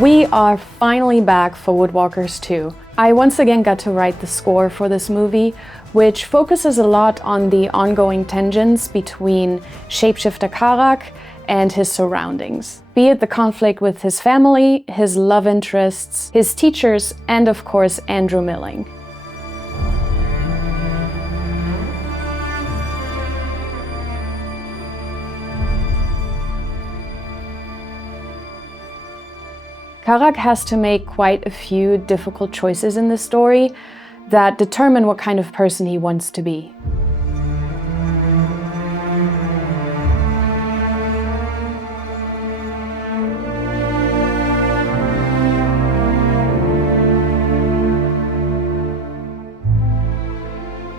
We are finally back for Woodwalkers 2. I once again got to write the score for this movie, which focuses a lot on the ongoing tensions between shapeshifter Karak and his surroundings. Be it the conflict with his family, his love interests, his teachers, and of course Andrew Milling. Karak has to make quite a few difficult choices in this story that determine what kind of person he wants to be.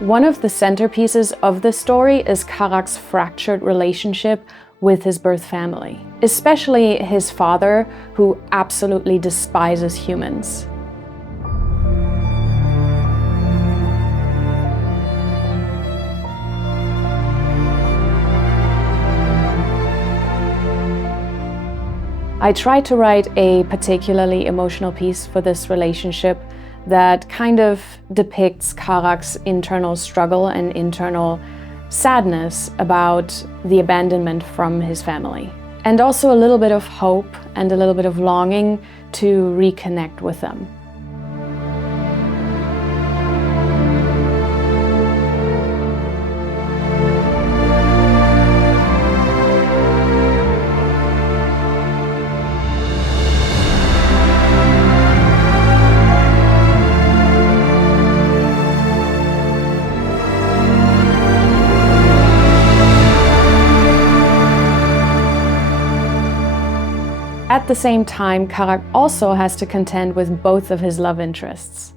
One of the centerpieces of this story is Karak's fractured relationship with his birth family, especially his father, who absolutely despises humans. I tried to write a particularly emotional piece for this relationship that kind of depicts Karak's internal struggle and internal sadness about the abandonment from his family. And also a little bit of hope and a little bit of longing to reconnect with them. At the same time, Karak also has to contend with both of his love interests.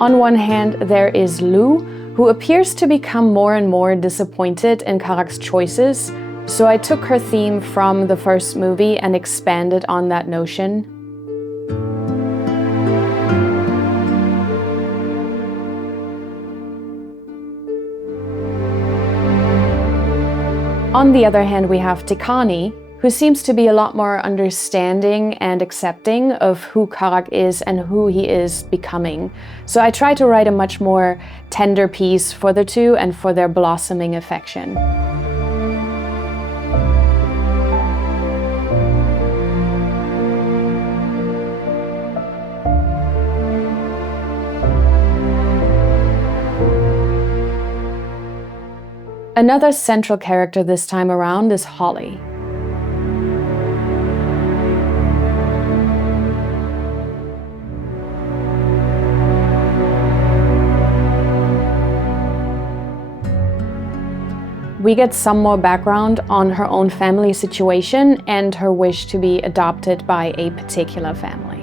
On one hand, there is Lou, who appears to become more and more disappointed in Karak's choices, so I took her theme from the first movie and expanded on that notion. On the other hand, we have Tikani, who seems to be a lot more understanding and accepting of who Karak is and who he is becoming. So I tried to write a much more tender piece for the two and for their blossoming affection. Another central character this time around is Holly. We get some more background on her own family situation and her wish to be adopted by a particular family.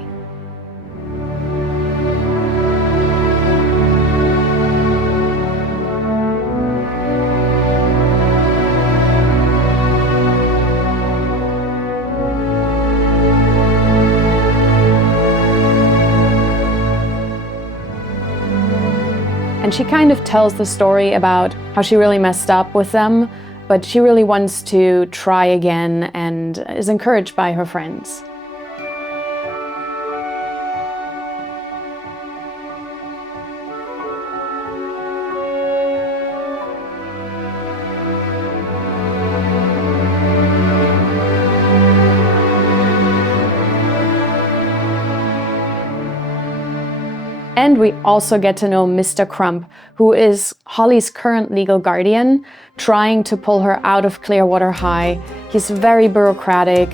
And she kind of tells the story about how she really messed up with them, but she really wants to try again and is encouraged by her friends. And we also get to know Mr. Crump, who is Holly's current legal guardian, trying to pull her out of Clearwater High. He's very bureaucratic,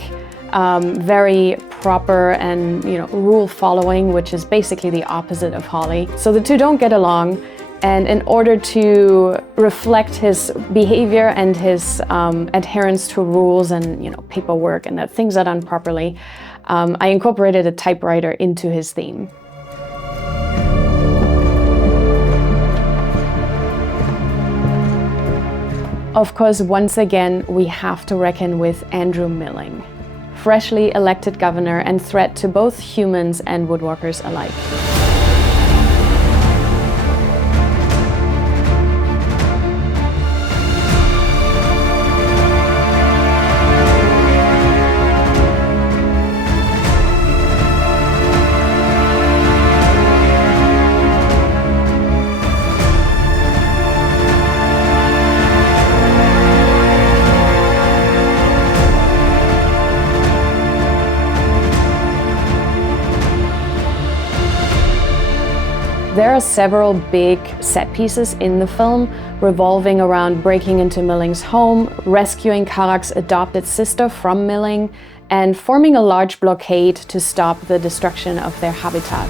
very proper and rule-following, which is basically the opposite of Holly. So the two don't get along, and in order to reflect his behavior and his adherence to rules and paperwork and that things are done properly, I incorporated a typewriter into his theme. Of course, once again, we have to reckon with Andrew Milling, freshly elected governor and threat to both humans and Woodwalkers alike. There are several big set pieces in the film revolving around breaking into Milling's home, rescuing Karak's adopted sister from Milling, and forming a large blockade to stop the destruction of their habitat.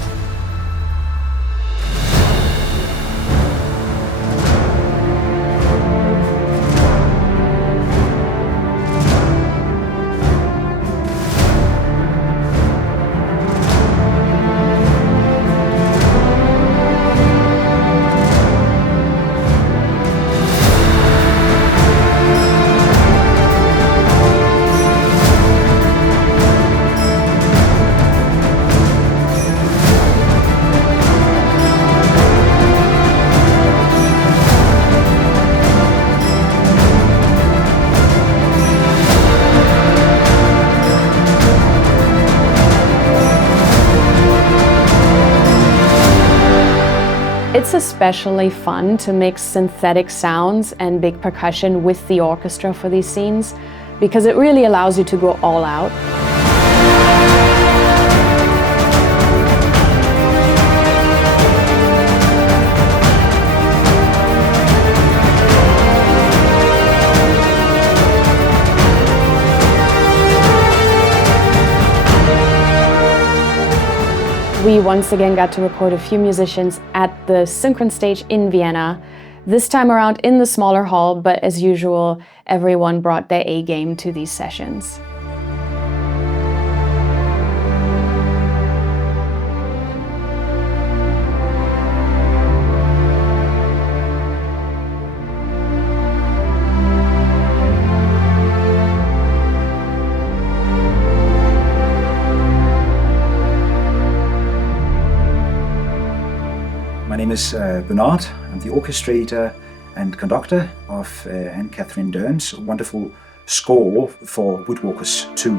It's especially fun to mix synthetic sounds and big percussion with the orchestra for these scenes, because it really allows you to go all out. We once again got to record a few musicians at the Synchron Stage in Vienna, this time around in the smaller hall, but as usual, everyone brought their A game to these sessions. My name is Bernhard. I'm the orchestrator and conductor of Anne-Kathrin Dern's wonderful score for Woodwalkers 2.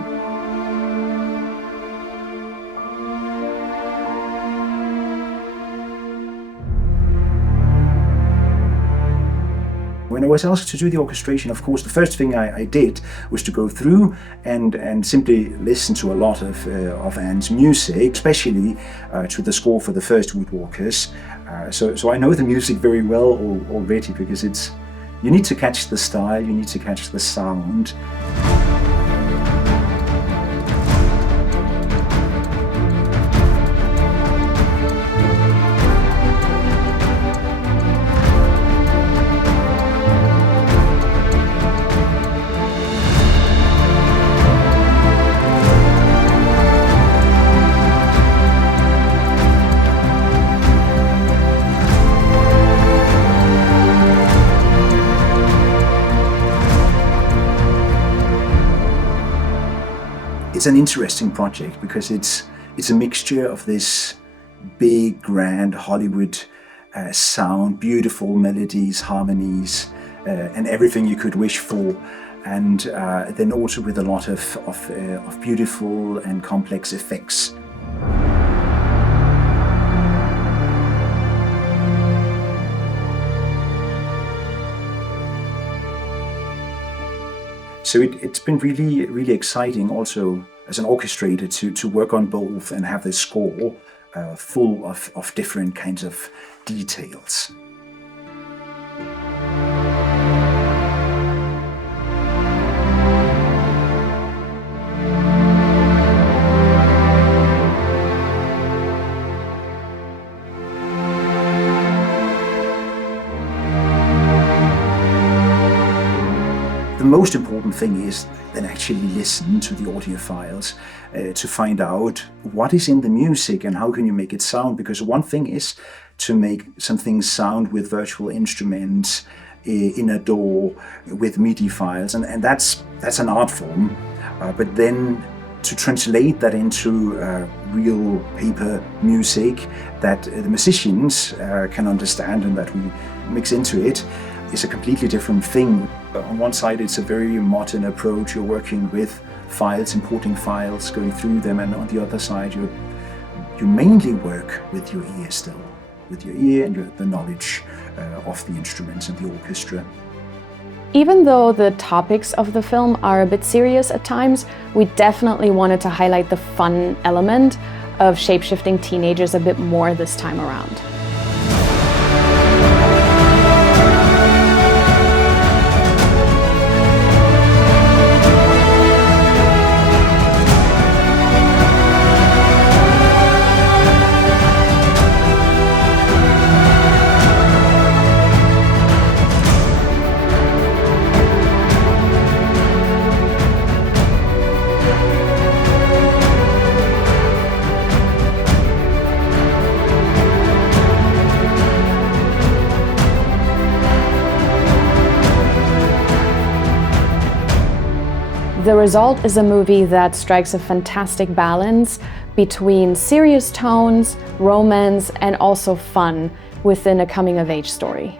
When I was asked to do the orchestration, of course, the first thing I did was to go through and simply listen to a lot of Anne's music, especially to the score for the first Woodwalkers. So I know the music very well already, because you need to catch the style, you need to catch the sound. It's an interesting project because it's a mixture of this big, grand Hollywood sound, beautiful melodies, harmonies, and everything you could wish for, and then also with a lot of beautiful and complex effects. So it's been really, really exciting also as an orchestrator to work on both and have this score full of different kinds of details. The most important thing is then actually listen to the audio files to find out what is in the music and how can you make it sound. Because one thing is to make something sound with virtual instruments in a DAW with MIDI files, and that's an art form. But then to translate that into real paper music that the musicians can understand and that we mix into it is a completely different thing. On one side, it's a very modern approach. You're working with files, importing files, going through them, and on the other side, you mainly work with your ear still, with your ear and the knowledge of the instruments and the orchestra. Even though the topics of the film are a bit serious at times, we definitely wanted to highlight the fun element of shape-shifting teenagers a bit more this time around. The result is a movie that strikes a fantastic balance between serious tones, romance, and also fun within a coming-of-age story.